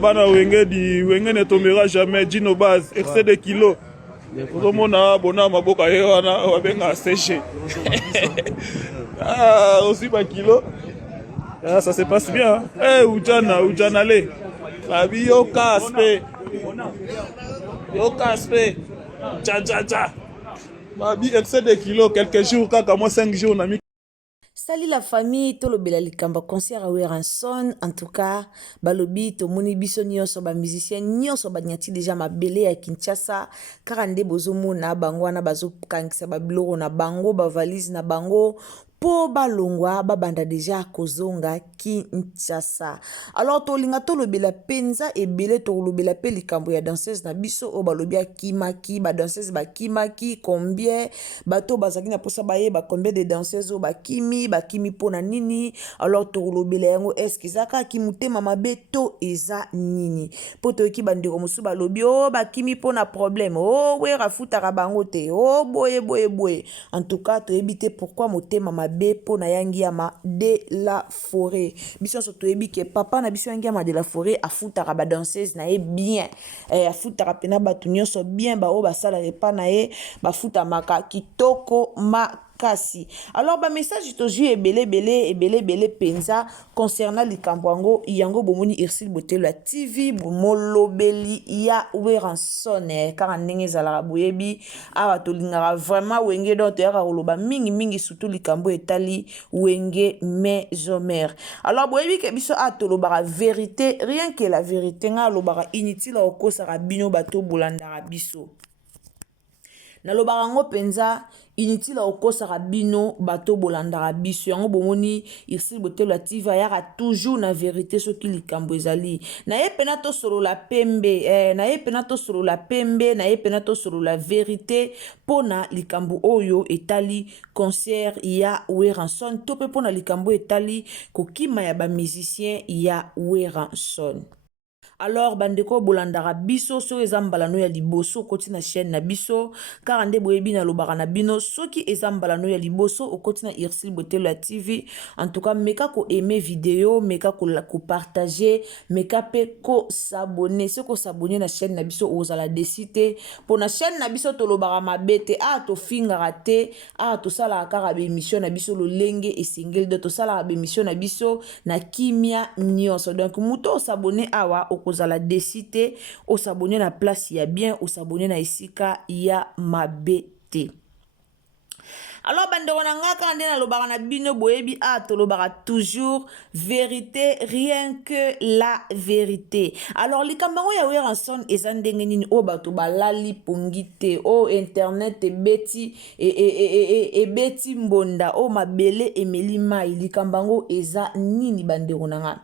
Bana wenge ne tombera jamais Dino Base excès de kilos. Ozomona bona maboka ye wana wabenga séché. Ah aussi ba kilo. Ah, ça se passe bien. Eh Ujana le. Babi yo kaspe. Tcha. Babi excès de kilos quelques jours kaka moi 5 jours na mi. Salut la famille, tout le Belalикamba concert à Weranson. En tout cas, balobi to moni biso nyonso ba musicien nyonso ba nyati déjà ma belé à Kinshasa. Karande bozomo na bango na bazo kankisa ba bloro na bango ba valise na bango. Po balongwa babanda déjà kozonga Kinshasa. Alors to linga to lobela penza e belé to lobela pe likambo ya danseuse na biso o balobia kimaki ba danseuse ba kimaki combien bato bazaki na posa baye ba combien de danseuses o ba kimi pona nini. Alors to lobela yango est-ce que zaka kimutema mabe to eza nini poto ki bandeko musu balobi o ba kimi pona problème o we rafuta bango te o boye en tout cas to ebite pourquoi motema mabe pona yangi ama de la forêt biso so to ebike papa na biso yangi ama de la forêt afuta ba danseuse na e bien afuta pena batu nyonso bien ba o basala repa na e bafuta maka kitoko makasi. Alors ba message to ju ebele penza concernant likambo yango bomoni Irsil Botello la TV bomolobeli ya Weranson car ndenge zala boyebi awa to lingara vraiment wenge donc ya koloba mingi surtout likambo etali wenge mesomer. Alors boyebi ke biso atolobara vérité rien que la vérité nga lobara inutile okosaka bino bato bolandara biso. Na lobarango penza inutile okosaka bino bato bolandara biso yango bomoni Irsil Botello la TV yaka toujours na vérité soki likambo ezali na ye pena to solo la pembe na ye pena to solo la vérité pona likambo oyo etali concert ya Weranson to pe pona likambo etali kokima ya ba musicien ya Weranson. Alors bandeko bolandara biso so ezambalano ya liboso okoti na chaîne na biso car ande boyebi na lobaka na bino soki ezambalano ya liboso okoti na Irsil Botello la TV. En tout cas meka ko aimer vidéo meka ko partager meka pe ko s'abonner soko s'abonner na chaîne na biso ozala desite pour na chaîne na biso to lobaka mabete to fingara te to sala kaka be émission na biso lolenge e single de to sala be émission na biso na kimia nyonso. Donc muto s'abonner awa kozala desite o s'abonner na place ya bien o s'abonner na esika ya mabete. Alors bandeko na ngaka nde na lobaka na bino boyebi to lobaka toujours vérité rien que la vérité. Alors likambango ya Weranson eza ndenge nini o bato balali pongite o internet ebeti mbonda o mabele emeli mai likambango eza nini bandeko na ngaka.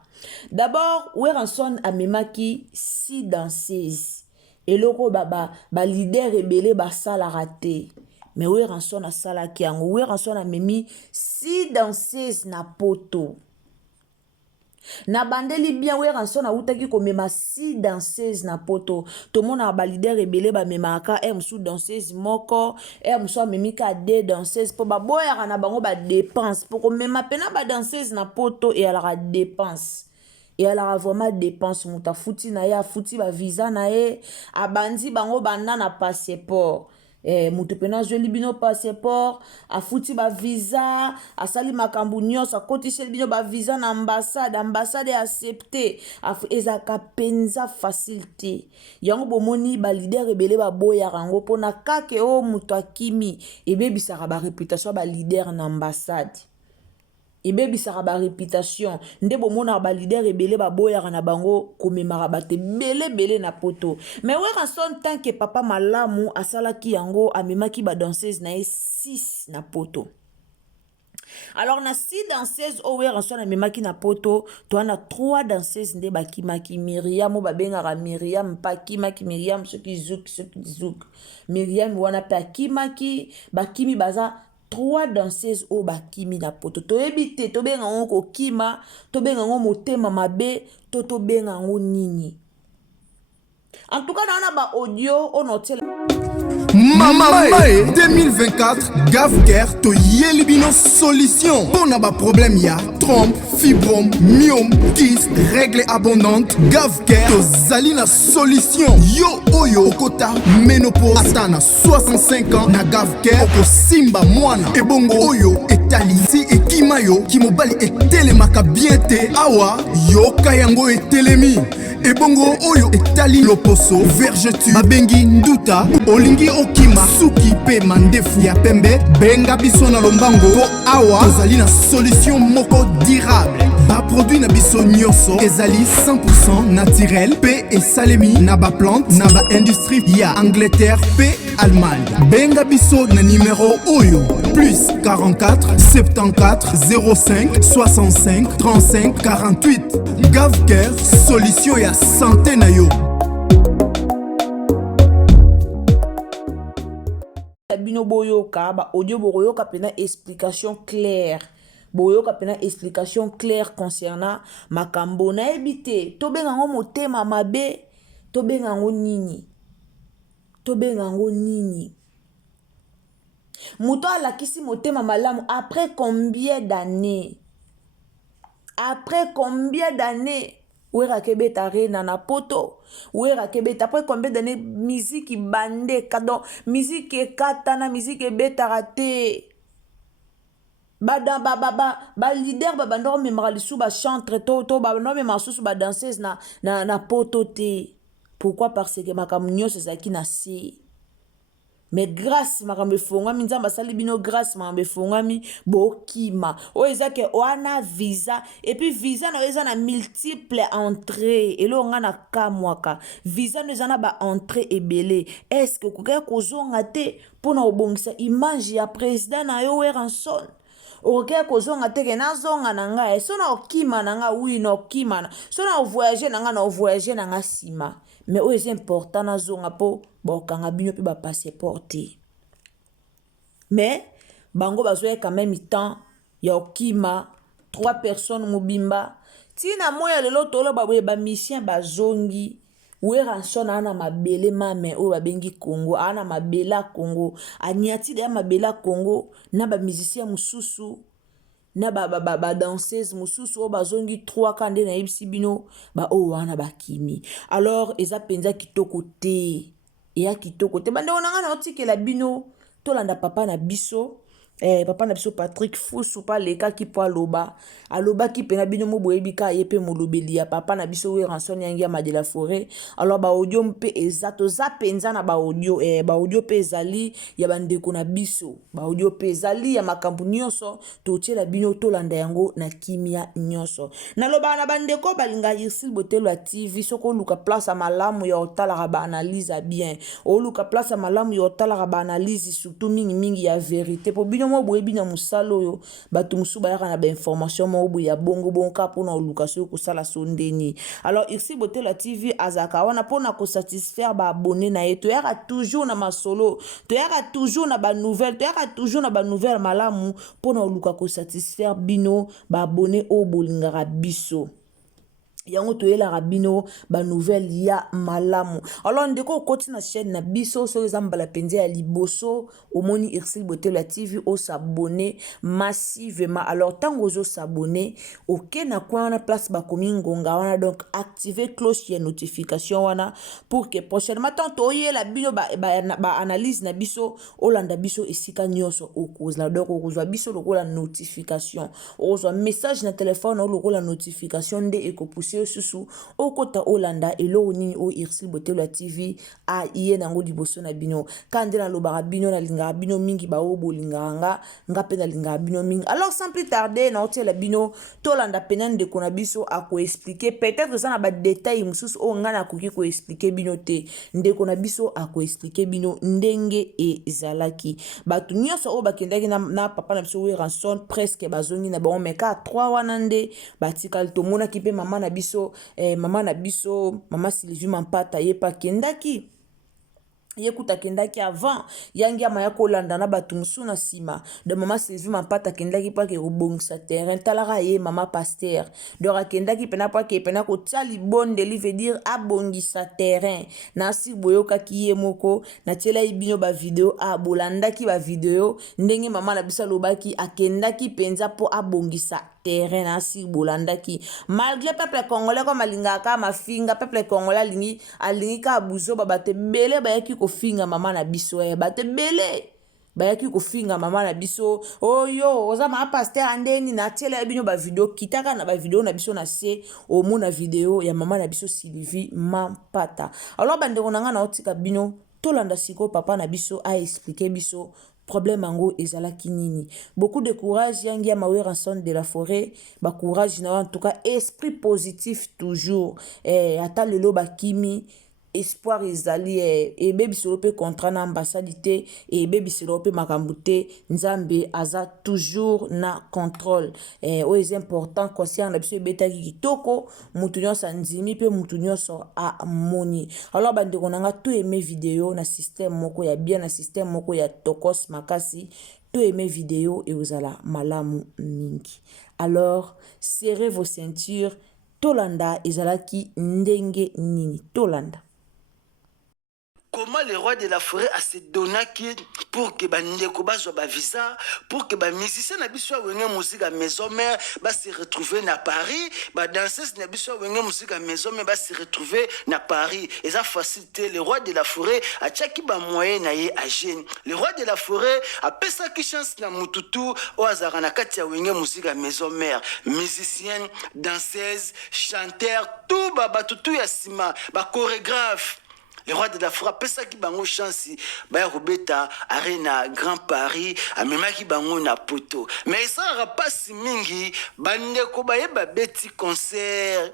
D'abord, Weranson a memaki 6 danseuses. Et loko ba leader rebelle ba sala raté. Mais Weranson a sala ki yango. Weranson a memi 6 danseuses na poto. Na bandeli bien Weranson a utaki ko mema 6 danseuses na poto. To mona ba leader rebelle ba memaka sous danseuse moko, mso memi ka 2 danseuses po ba boya na bango ba dépense pour ko mema pena ba danseuse na poto et ala dépense. Et elle a vraiment dépense muta fouti na ye, fouti ba visa na ye, abandi bango banda na passeport. moto pena azweli bino passeport afuti bavisa asali makambo nyonso akotiseli bino bavisa na ambassade accepte ezalaka mpenza facile te yango bomoni balider ebele baboyaka yango mpona kake oyo moto akimi ebebisaka bareputation ya balider na ambassade ebebisaka bareputation nde bomonaka balider ebele baboyaka na bango komemaka bato ebelebele na poto mais Weranson tanke papa malamu asalaki yango amemaki badanseuse na ye 6 na poto. Alors na 6 danseuses oyo Weranson amemaki na poto toana 3 danseuses nde bakimaki. Miriam oyo babengaka Miriam mpa akimaki Miriam soki zouk Miriam wana mpe akimaki bakimi baza 3 danseuses au bakimi na poto toyebi te tobenga ngo kokima tobenga ngo motema mabe tobenga ngo nini. En tout cas dans ba audio on note Mamae 2024 Gavker to Yelibino solution. Pour n'a pas problème ya trompe, fibrome, myome, kyste, règle abondante. Gavker to Zalina solution. Yo oyo kota ménopause atana 65 ans na Gavker oko simba mwana. Ebongo oyo etali si ekimayo kimobali etelemaka bien te awa yo kayango etelemi. Ebongo oyo etali loposo vergetu babengi nduta olingi okima suki pe mandefu ya pembe benga biso na lombango po awa tozali na solution moko durable ba produit na biso nyonso ezali 100% naturel pe esalemi na ba plante na ba industrie ya Angleterre pe Allemagne. Benga biso na numéro oyo plus 44 74 05 65 35 48. Gavker solution ya santé na yo. Bino boyoka ba audio boyoka pena explication claire. Boyoka pena explication claire concernant makambo na ebité. Tobenga ngo motema mabe, tobenga ngo nini. Tobenga ngo nini. Muto alakisi motema malamu après combien d'années? Après combien d'années? Ouera kebeta rena na poto. Ouera kebeta après combien d'années musique bande kadon musique katana musique beta raté. Bada ba leader ba bandor memralisu ba chantre to ba no memasusu ba danseuse na poto te. Pourquoi? Parce que makamnyo c'est ça qui na si. Mais grâce makambe fongami nzamba sali bino grâce makambe fongami bokima o ezake wana visa et puis visa no eza na multiple entrée elo nga na kamwaka visa no eza na ba entrée ebele est-ce que kokaya kozonga te pona obongisa image ya président na yo Weranson okaya kozonga te ke nazonga na nga so na okima na nga oui na okima na so na voyager na nga na voyager na nga sima mais o c'est important na zonga po bokanga bino pe ba passeport te. Mais bango bazoya quand même temps ya okima 3 personnes mobimba tina moya lelo tolo ba mission bazongi Weranson ana mabele mame o babengi Congo ana mabela Congo aniati de mabela Congo na ba musicien mususu na ba danseuse mususu o bazongi 3 kande na yebisi bino ba o wana bakimi. Alors eza penza kitoko te ya kitoko te bande onanga na otikela bino tolanda papa na biso papa na biso Patrick Fusu pa leka ki po aloba ki pena bino mo boyebika yepe molobeli ya papa na biso Weranson yangi ya Madela Forêt. Alors ba audio mpe ezato za penza na ba audio pe ezali ya bandeko na biso ba audio pe ezali ya makambu nyonso totiela bino tolanda yango na kimia nyonso na loba na bandeko balinga Irsil Botelo ya TV soko luka place à malamu ya otala ba analyse bien o luka place à malamu ya otala ba analyse surtout mingi ya vérité po bino mo boyebi na musalo yo bato musu bayaka na ba information mo boya bongo bonka pona olukaso ko sala sondeni. Alors Irsil Botelo ya TV azaka wana pona ko satisfaire ba abonné na yeto yaka toujours na masolo to yaka toujours na ba nouvelle to yaka toujours na ba nouvelle malamu pona oluka ko satisfaire bino ba abonné o bolingaka biso. yango toyelaka bino banouvelle ya malamu. Alors ndeko okoti na chaîne na biso soki eza mbala mpenza ya liboso omoni Ursule Botelo ya TV osabone massivement. Alors ntango ozosabone oke na kwa wana place bakomi ngonga wana, donc activer cloche ya notification wana pour que prochainement tant toyela bino analyse na biso olanda biso esika nyonso okozala. Donc okozwa biso lokola notification, okozwa message na téléphone lokola notification nde ekopousser susu okota olanda eloko nini o Ursule Botelo ya TV a iye nango liboso na bino. Kande na lobaka bino na lingaka bino mingi ba obo linganga nga pe na lingaka bino mingi. Alors sans plus tarder na otela bino tolanda pena ndeko na biso ako expliquer peut-être ça na ba détail mususu o nga na koki ko expliquer bino te, ndeko na biso ako expliquer bino ndenge ezalaki. Batu nyonso o bakendaki na papa na biso we ranson presque bazongi na ba meka 3 wana nde batikali tomona ki pe mama na biso mama Sylvie Mampata ye pa kendaki yekuta kendaki avant yangi amaya kolanda na batu musu na sima de mama Sylvie Mampata kendaki pa ke robongisa terrain talaka ye mama pasteur donc kendaki pena pa ke pena ko tali bonde li veut dire abongisa terrain na si boyoka ki ye moko na tela ibino ba video bolandaki ba video ndenge mama na bisa lobaki akendaki penza po abongisa terrain na si bolandaki malgré peuple congolais comme alingaka mafinga peuple congolais alingi ka buzo babate bele bayaki ko finga mama na biso bate bele bayaki ko finga mama na biso oyo oza ma pasteur andeni na tele bino ba video kitaka na ba video na biso na se omona video ya mama na biso Sylvie Mampata. Alors bandeko nanga na otika bino tolanda siko papa na biso a expliquer biso problème ango ezalaki nini. Beaucoup de courage yangi ya mawe ranson de la forêt ba courage na en tout cas esprit positif toujours ata lelo bakimi espoir ezali ebebiselo pe contrat na ambassade te ebebiselo pe makambo te nzambe aza toujours na contrôle o est important conscient na biso ebetaki kitoko mutu nyonso andimi pe mutu nyonso amoni. Alors bandeko nanga to aimé vidéo na système moko ya bien na système moko ya tokos makasi to aimé vidéo et ozala malamu mingi. Alors serrez vos ceintures tolanda ezalaki ndenge nini tolanda. Comment le roi de la forêt a se donné pour que bandeko bazwa ba visa, pour que ba musicien na biso wenge musique à maison mère ba se retrouver na Paris, ba danseuse na biso wenge musique à maison mère ba se retrouver na Paris. Et ça facilité le roi de la forêt a tchaki ba moyen na ye a jeune. Le roi de la forêt a pesa ki chance na mututu o azara na kati ya wenge musique à maison mère, musicienne, danseuse, chanteur, tout ba batutu ya sima, ba chorégraphe. Le roi de la forêt pesa ki bango chance baya robeta arena Grand Paris amemaki bango na poto. Mais ça rapasi mingi bandeko baye ba beti concert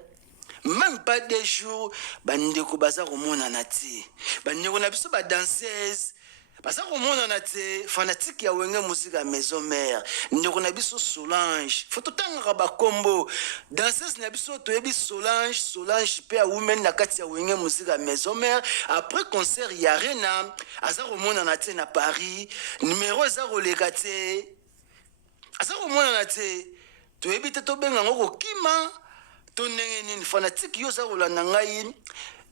même pas des jours bandeko baza komona na ti bandeko na biso ba danseuse basa komona na te fanatique ya wenge musique à maison mère ndeko na biso Solange photo tanga ba kombo danseuse na biso toyebi Solange pe a women na kati ya wenge musique à maison mère. Après concert ya arena asa komona na te na Paris numéro za koleka te asa komona na te toyebi te to benga ngoko kima to ndenge nini fanatique yo za kolanda ngai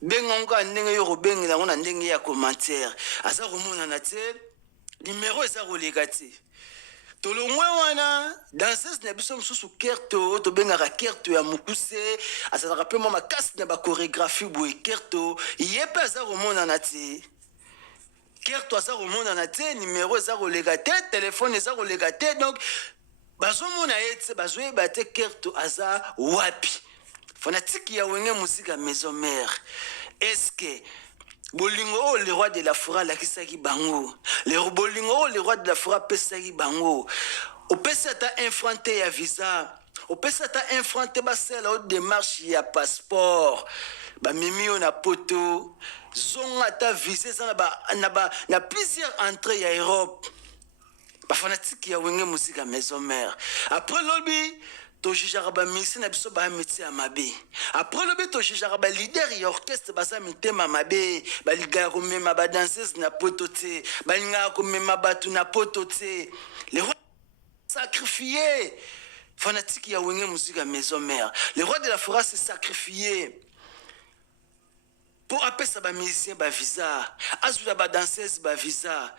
benga ndenge yo robengela ngona ndenge ya commentaire asa komona na te numéro eza koleka te tolongwe wana danseuse na biso mususu Kerto to benga Kerto ya mukuse asa pe mama makasi na ba chorégraphie boy Kerto yepe asa komona na te Kerto asa komona na te numéro eza koleka te téléphone eza koleka te donc bazomona yetse bazoye bate Kerto asa wapi fanatique ya wenge musique à maison mère. Est-ce que bolingo le roi de la forêt la kisaki bango le bolingo le roi de la forêt pesaki bango opesa ta infranté ya visa opesa ta infranté basela o démarche ya passeport ba mimio na poto zonga ta visa na plusieurs entrées ya Europe ba fanatique ya wenge musique à maison mère. Après lobby to jijara ba misi na biso ba métier ya mabe. Après le beto jijara ba leader ya orchestre basa mitema mabe, ba liga ko mema ba danseuse na potote, ba linga ko mema batu na potote. Les rois sacrifiés fanatique ya wenge musique à maison mère. Le roi de la forêt s'est sacrifié pour appeler ba musicien ba visa, azuda ba danseuse ba visa.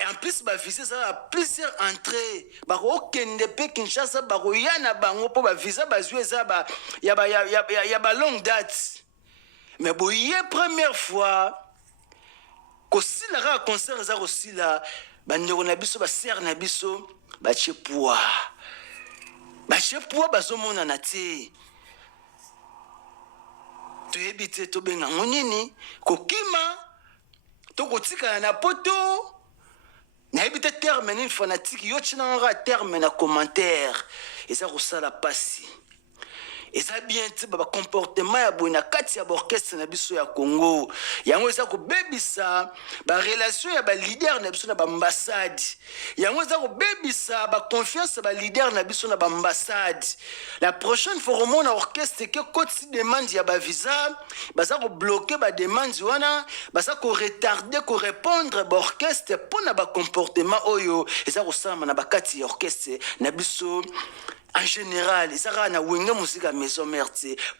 Et en plus ba visa ça a plusieurs entrées. Ba ko kende pe Kinshasa ba ko yana bango pour ba visa ba zue za ba ya ba longue date. Mais boye première fois ko sila ka concert za ko sila ba ndeko na biso ba ser na biso ba chepua. Ba chepua ba zo mona na te. Toyebi te tobenga ngonini kokima tokotika na poto nayebi te terme nini fanatique yo tinanga terme na commentaire eza kosala pasi eza bien te ba comportement ya boye na kati ya orchestre na biso ya Congo yango eza kobebisa ba relation ya ba leader na biso na ba ambassade yango eza kobebisa ba confiance ba leader na biso na ba ambassade. La prochaine fois au monde orchestre que koti demande ya ba visa baza ko bloquer ba demande wana baza ko retarder ko répondre ba orchestre pour na ba comportement oyo eza kosama na ba kati ya orchestre na biso. En général, ils ont na wenge musique à maison mère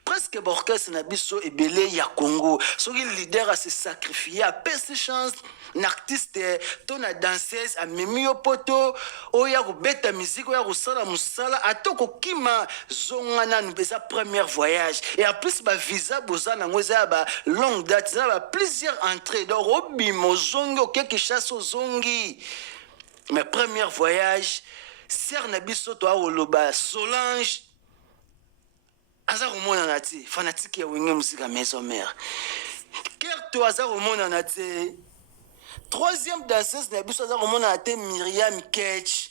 presque l'orchestre na biso et belé ya Congo. So le leader a se sacrifié à peste chance l'artiste ton na danseuse a memi au poto oya ko beta musique oya ko sala musala atoko kima zongana nous beza premier voyage et en plus ba visa boza na ngoza ba longue date ça ba plusieurs entrées donc obimo zongi o quelque chasse au zongi mais premier voyage ser na biso to oloba Solange aza komona na ti fanatique ya wenge musique à maison mère Kerto aza komona na ti troisième danseuse na biso aza komona na ti Myriam Ketch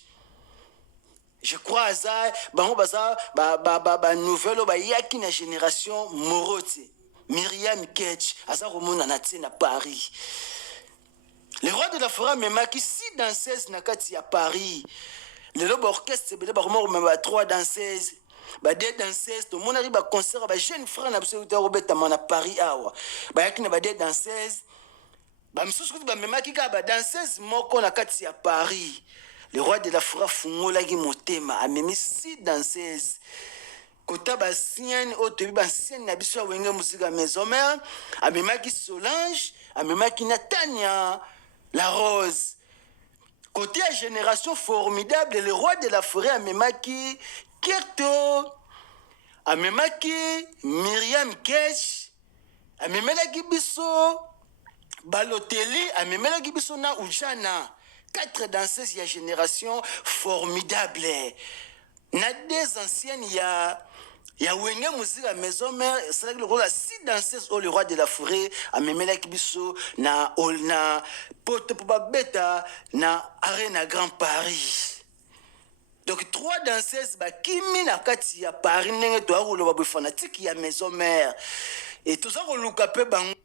je crois aza bango baza ba nouvelle ba yaki na génération Moroti Myriam Ketch aza komona na ti na Paris. Le roi de la forêt memaki 6 danseuses na kati ya Paris. Le lobe orchestre bele ba komoma 3 danseuses ba 2 danseuses to mona riba concert ba jeune frère na biso to robeta na Paris awa ba yaki na ba 2 danseuses ba misusu kuti ba memaki ka ba danseuses moko na kati ya Paris. Le roi de la forêt fungola ki motema amemi 6 danseuses kota ba sienne o to ba sienne na biso wenge musique à maison mère amemaki Solange amemaki Natania La Rose. Côté à génération formidable, le roi de la forêt a memaki Kerto, a memaki Myriam Ketch, a memaki biso Balotelli, a memaki biso na Ujana. 4 danseuses ya génération formidable. Na des anciennes ya wenge musique à maison mère, c'est le rôle 6 danseuses au le roi de la forêt a memaki biso na Porte pour beta na Arena Grand Paris. Donc 3 danseuses ba kimi na kati ya Paris ndenge to akolo ba fanatique ya maison mère. Et tout ça ko luka pe bang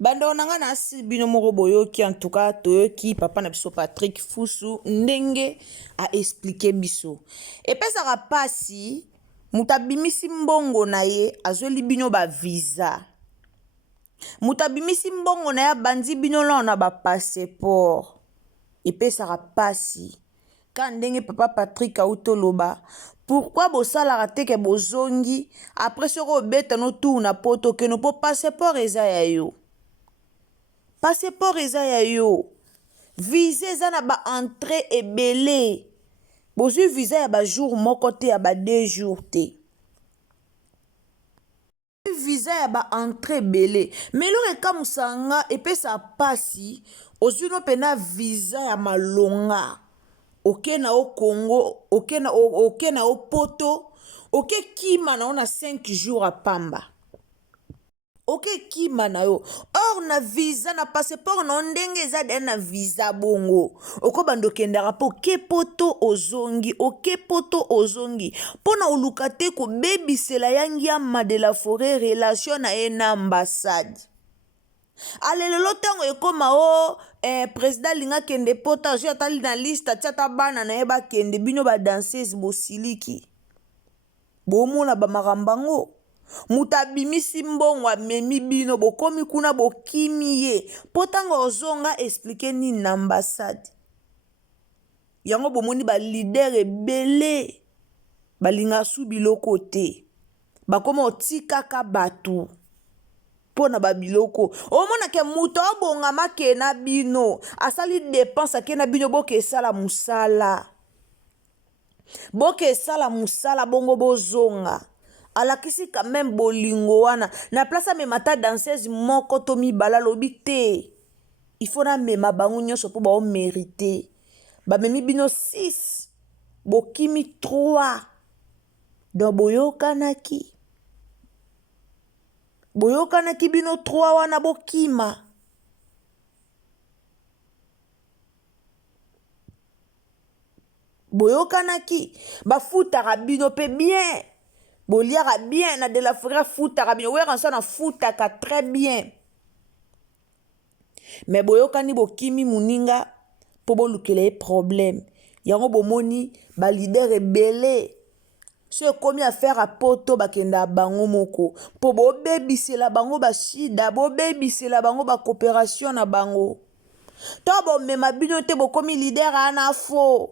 bando nanga na bino moko boyoki en tout cas toyoki papa na biso Patrick Fusu ndenge a expliquer biso. Et pesaka pasi mutabimisi mbongo na ye azoli bino ba visa. Mutabimisi mbongo na ya bandi bino na ba passeport. Epesaka pasi. Quand ndenge papa Patrick Autoloba, pourquoi bosala teke bozongi après soko beta no tour na poto ke no po passeport eza ya yo. Passeport eza ya yo. Visa eza na ba entrée ebele. Bozu visa ya ba jour moko te ya ba 2 jours te. Visa ya ba entrée belé mais lo ka musanga epesa pasi ozuno pena visa ya malonga okena o Congo okena o poto kima na ona 5 jours a pamba kima na yo or na visa na passeport na ndenge eza na visa bongo okobando kendara po ke poto ozongi pona oluka te ko bebisela yangi ya de la forêt relation na na ambassade alelelo tango ekoma président linga kende poto azo atali na liste tiata bana na ye bakende bino ba danseuse bosiliki bomona ba makambango mutabimisi mbongo amemi bino bokomi kuna bokimi ye potango ozonga expliquer ni na ambassade yango bomoni ba leader ebele balinga su biloko te bakoma otikaka batu pona babiloko omona ke muto abongama ke na bino asali dépense ke na bino boke sala musala bongo bozonga alakisi quand même bolingo wana na place amemata danseuse moko to mibala lobi te il faut na mema bango nyonso po bao mérité bamemi bino 6 bokimi 3 donc boyokanaki bino 3 wana bokima boyokanaki bafutaka bino pe bien boliaka bien na de la forêt futaka bino wera nso na futaka très bien mais boyokani bokimi muninga po bolukela ye problème yango bomoni balider ebele so ekomi affaire a poto bakenda bango moko po bobebisela bango bashida bobebisela bango bacoopération na bango to bomema bino te bokomi lider ana fo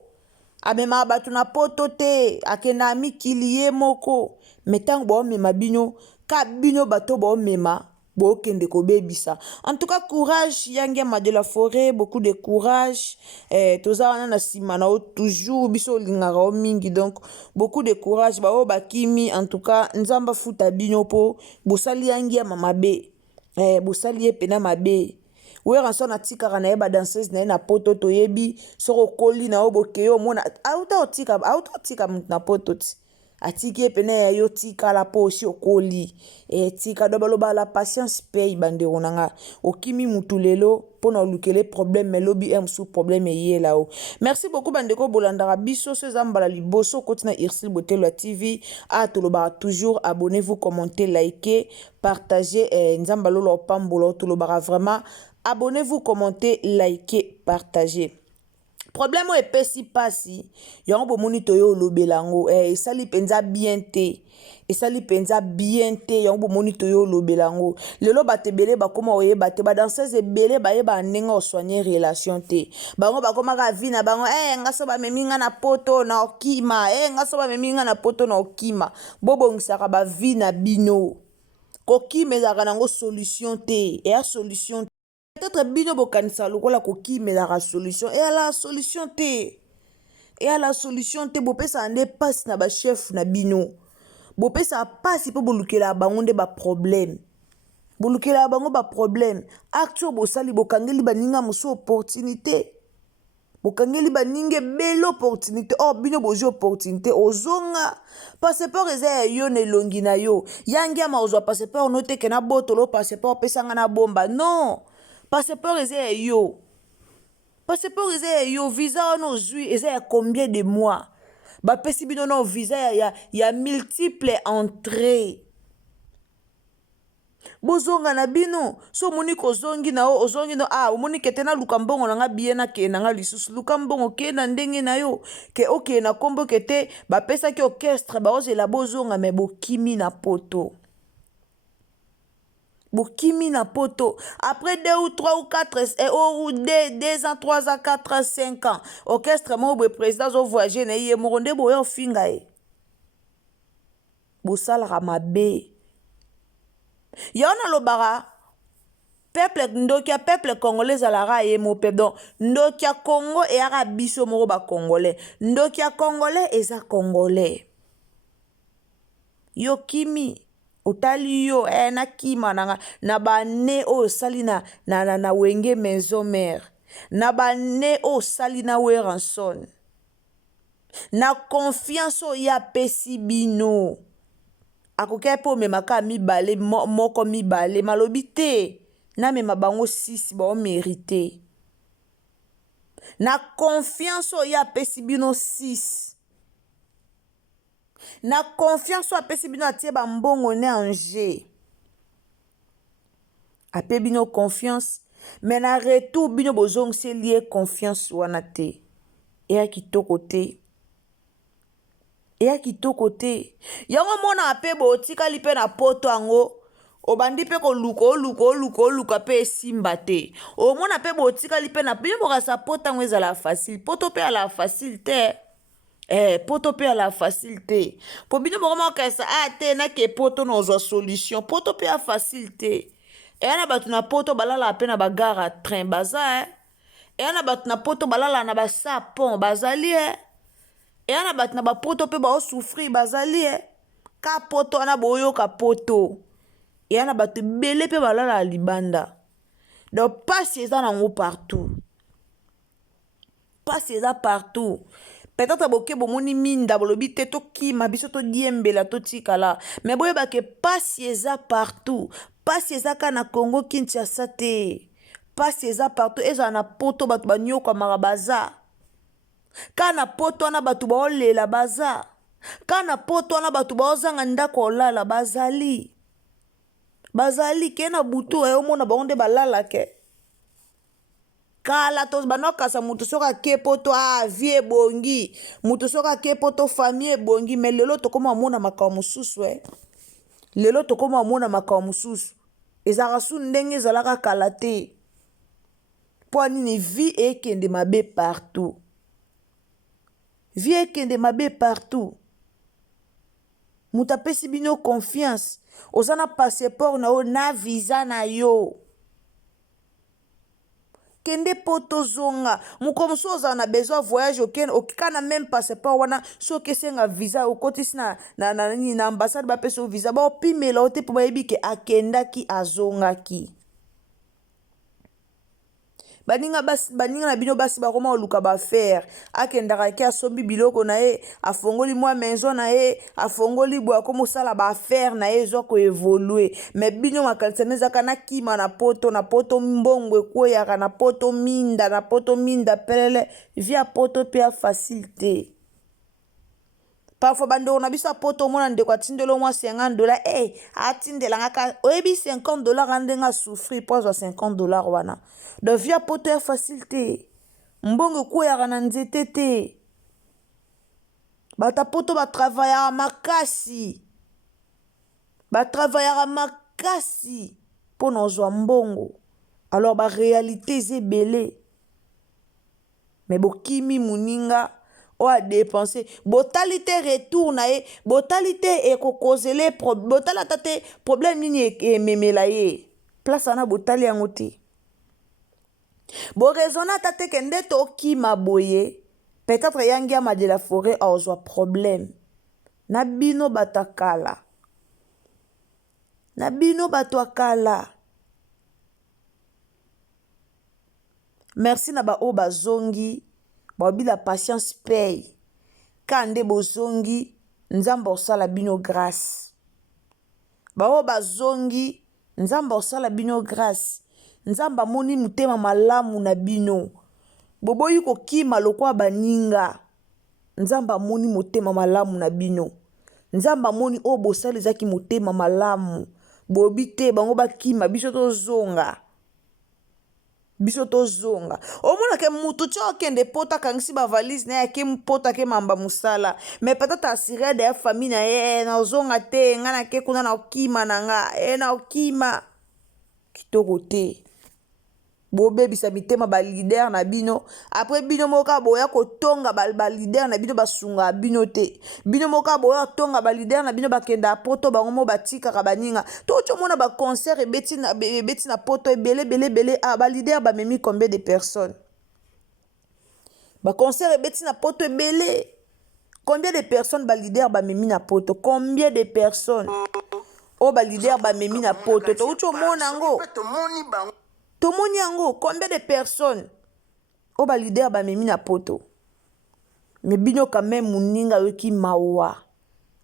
amema bato na poto te akenda mikili ye moko metango bomema bino ka bino bato bomema bokende kobebisa. En tout cas, courage Yangema de la forêt, beaucoup de courage. Toza wana na sima na toujours biso lingara mingi, donc beaucoup de courage ba o bakimi. En tout cas, nzamba futa bino po bosali Yangema mabe, bosali pena mabe. Wera so na tikara na eba danseuse na poto to yebi soro koli na obokeyo mona auta otika na poto ti atiki pene ya yo tika la po si okoli tika dobaloba la patience paye bandero nanga okimi mutulelo pona lukele problème melobi sous problème yé là-haut. Merci beaucoup bandeko bolandara biso so zambala liboso kotina Irsil Botelo TV a toloba toujours abonnez-vous, commentez, likez, partagez nzambalo lo pambolo toloba vraiment abonnez-vous, commentez, likez, partagez. Problème o epesi pasi yango bomoni toyo lobelango esali penza bien te yango bomoni toyo lobelango lelo batebele bakoma oyeba te ba danseuse ebele bayeba ndenga osoigner relation te bango bakoma ka vi na bango ngaso ba meminga na poto na okima ngaso ba meminga na poto na okima bobongisaka ba vi na bino kokime ezaka nango solution te solution peut-être bino bokanisa lokola kokime la solution la solution te bopesa ande passe na ba chef na bino bopesa passe po bolukela bango nde ba problème acto bosali bokangeli baninga mosu opportunité bokangeli baninga belle opportunité bino bozo opportunité ozonga passeport eza yo ne longi na yo yangi ama ozwa passeport note ke na botolo passeport pesanga na bomba non passeport eza yo visa ono zui eza ya combien de mois bapesi bino no visa ya multiple entrée bozonga na bino so moni kozongi na ozongi no omoni kete na luka mbongo nanga bien na ke nanga lisusu luka mbongo ke na ndenge na yo ke oke na kombo kete bapesa ki orchestre baozela bozonga me bokimi na poto après 2 ou 3 ou 4 ou 2 ans 3 ans 4 ans 5 ans orchestre mo bo président zo voyager na ye mo nde boyo finga bosala mabe yona lobara peuple ndokia peuple congolais alara ye mo peuple ndokia Congo et arabiso mo ba congolais ndokia congolais eza congolais yo kimi otali yo na kima na bane o sali na wenge maison mère na bane o sali na weranson na confiance o ya pesi bino akoke po memaka mibale moko mibale malobi te na mema bango 6 ba o mérité na confiance o ya pesi bino 6 na confiance apesi bino atie bambongo ne anje ape bino confiance mais na retour bino bozongisi lié confiance wana te eya kitoko te yango mona ape botikali pe na poto yango obandi pe koluka pe esimba te omona pe botikali pe na bino bokasa poto yango ezala facile poto pe ala facile te poto pe à la facilité po bino bokoma okasa te na ke poto nozwa solution poto pe à facilité na bato na poto balala pe na bagara train baza na bato na poto balala na basa pont bazali na bato na bapoto pe baosouffrir bazali ka poto wana boyoka poto na bato ebele pe balala ya libanda donc pasi eza nango partout pasi eza partout peut-être boke bomoni minda bolobi te tokima biso todiembela totikala mais boyeba ke pasi eza partout pasi eza ka na Congo Kinshasa te pasi eza partout ezala na poto bato banyokamaka baza ka na poto wana bato baolela baza ka na poto wana bato baozanga ndako olala bazali ke na butu omona bango nde balala ke kala to banokasa mutu soki ake poto vie ebongi mutu soki ake poto famille ebongi mais lelo tokoma amona makambo mosusu lelo tokoma amona makambo mosusu ezalaka su ndenge ezalaka kala te mpo nini vie ekende mabe partout vie ekende mabe partout mutu apesi bino confiance oza na passeport na yo na visa na yo kende poto zonga moko mosu ozala na besoin voyage okika na même passeport wana soki esenga visa okotisi na ambassade bapesa yo visa baopimela yo te mpo bayebi ke akendaki azongaki baninga na bino basi bakoma oluka bafaire akendaka ke asombi biloko na ye afongoli mwa maison na ye afongoli boye akoma osala bafaire na ye ezwa koevolue mais bino makanisa ezaka na kima na poto mbongo ekweyaka na poto minda pelele via poto pe ya facile te parfois bandeko na biso apoto omona ndeko atindela mwa $50 atindelanga ka oyebi $50 ndenge asouffrir mpo azwa $50 wana donc via poto ya facile te mbongo ekweyaka na nzete te bato poto batravaillaka makasi mpo na ozwa mbongo alors baréalité eza ebele mais bokimi moninga oa dépenser botali te retour na ye botali te ekokozele botali ata te problème nini ememela ye place wana botali yango te boraisonne ata te ke nde tokima boye peut-être yangi ama de la forêt aozwa problème na bino bato akala merci na baoyo bazongi babila patience paye ka nde bozongi nzambe osala bino grâce baoyo bazongi nzambe osala bino grâce nzambe amoni motema malamu na bino boboyi kokima lokwa baninga nzambe amoni motema malamu na bino nzambe amoni oyo bosala ezaki motema malamu bobi te bango bakima biso tozonga omona ke mutu tio okende poto akangisi bavalise na ye ake poto ake mamba mosala mais peut-être asire de ya famille na ye nazonga te nga nake kuna na okima na nga na okima kitoko te bobebisa mitema balider na bino après bino moka boya kotonga balider na bino basunga bino te bino moka boya tonga balider na bino bakenda poto bango mo batikaka baninga tocho mona ba concert ebeti na poto ebele balider bamemi combien de personnes ba concert ebeti na poto ebele combien de personnes balider bamemi na poto combien de personnes balider bamemi na poto tocho mona ngo tomoni yango combien de personnes balider bamemi na poto mais bino quand même muninga yoki mawa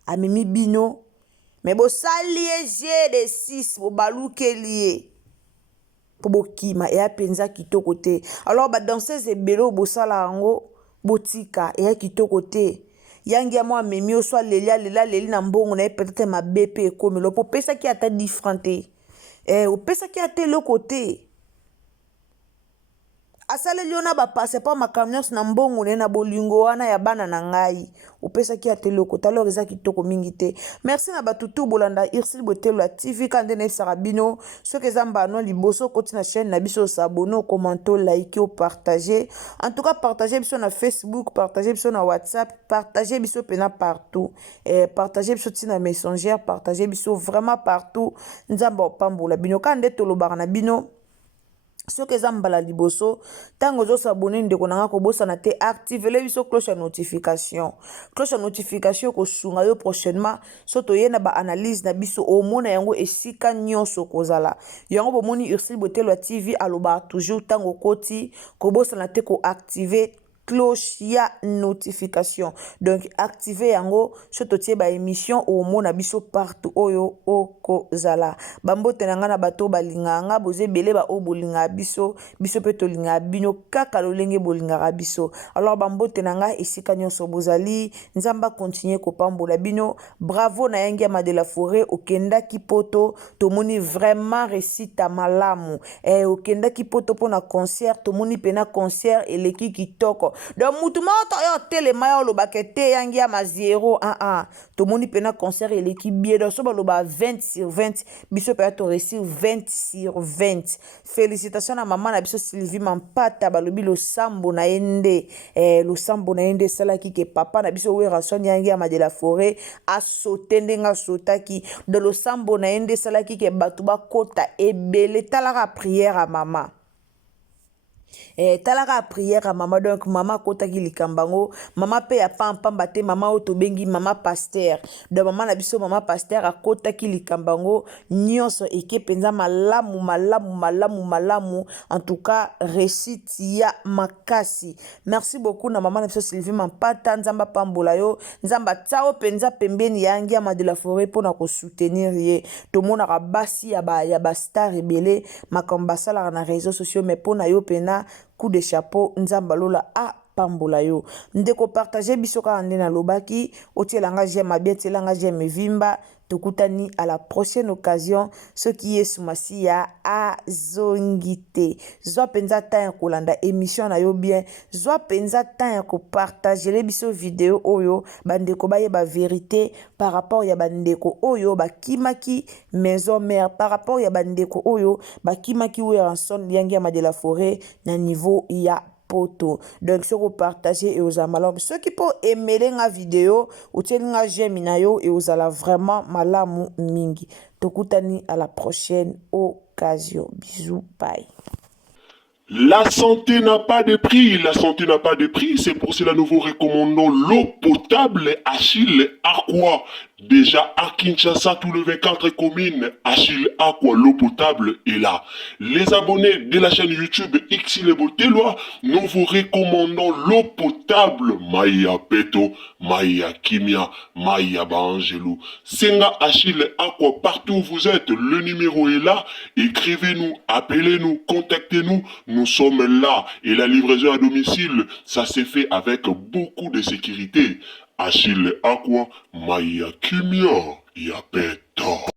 amemi bino mais bosali ye de 6 bobalukeli ye po bokima eya penza kitoko te alors badanseuse ebele bosala yango botika eya kitoko te yangi ya mwa amemi oso aleli na mbongo na ye peut-être mabe mpe ekomelo po opesaki ata different te opesaki ata eloko te asaleli yo na bapasseport makambo nyonso na mbongo ne na bolingo wana ya bana na ngai opesaki ateli okota alors eza kitoko mingi te. Merci na batutu bolanda Ursule Botelo ya TV kande nayebisaka bino soki eza mbano liboso okoti na chaîne na biso osabone okomante olaike opartage. En tout cas partage biso na Facebook, partage biso na WhatsApp, partage biso pena partout, partage biso tina messenger, partage biso vraiment partout. Nzambe opambola bino kande tolobaka na bino soki eza mbala liboso ntango ozosabone ndeko na nga kobosana te activele biso cloche ya notification. Cloche ya notification kosunga yo prochainement so toye na baanalyse na biso omona yango esika nyonso kozala. Yango bomoni Ursule Botelo ya TV alobaka toujours ntango koti kobosana te koactive cloche ya notification. Donc activer yango so totie ba émission au mona biso partout oyo okozala. Bambote na nga na bato balinganga boze belé ba o bolinga biso biso pe tolinga bino kaka lolenge bolingaka biso. Alors bambote na nga esika nyonso bozali nzamba continuer kopambola bino. Bravo na yangi ya Madela Forêt okendaki poto tomoni vraiment réussite malamu. Okendaki poto pona concert tomoni pena concert eleki kitoko. Donc mutuma yo telema yo lobaka te yangi ya ma 0 tomoni pena concert eleki bien donc so baloba 20 sur 20 biso pe to réussir 20 sur 20. Félicitations na maman na biso Sylvie Mampata balobi lo sambo na ende lo sambo na ende salaki ke papa na biso wera son yangi ya Madela Forêt a sauté ndenga sotaki de lo sambo na ende salaki ke batu ba kota ebele talaka prière à maman. Talaka prière à maman donc maman kotaki likambango maman pe ya pamba te maman otobengi maman pasteur donc maman na biso maman pasteur akotaki likambango nyonso eke penza malamu en tout cas réussite ya makasi. Merci beaucoup na maman na biso Sylvie Mampata nzamba pambola yo nzamba tsao penza pembeni yangi ya Madela Forêt pona ko soutenir ye to mona ka basi ya ba star ebele makamba sala na réseaux sociaux mais pona yo pena coup de chapeau nzamba lola a pambola yo ndeko partager biso ka ndena lobaki otielanga j'aime bien tielanga j'aime vimba tokutani à la prochaine occasion ce qui est sumasi ya azongite zwa penza temps kolanda émission na yo bien zwa penza temps ko partager les biso vidéo oyo bandeko baye ba vérité par rapport ya bandeko oyo bakimaki maison mère par rapport ya bandeko oyo bakimaki Weranson yangi ya Madela Forêt na niveau ya poto. Donc si vous partagez et aux amalom ceux qui peuvent aimer la vidéo ou tiens j'aime na yo et aux ala vraiment malamu mingi tokutani à la prochaine occasion. Bisous, bye. La santé n'a pas de prix, la santé n'a pas de prix, c'est pour cela nous vous recommandons l'eau potable Achille Aqua. Déjà à Kinshasa, tous les 24 communes, Achille Aqua, l'eau potable est là. Les abonnés de la chaîne YouTube Ursule Botelo, nous vous recommandons l'eau potable Maya Peto, Maya Kimia, Maya Bangelou. Senga Achille Aqua, partout où vous êtes, le numéro est là. Écrivez-nous, appelez-nous, contactez-nous. Nous sommes là et la livraison à domicile, ça s'est fait avec beaucoup de sécurité. Achille Aqua, Maya Kimia, Yapeto.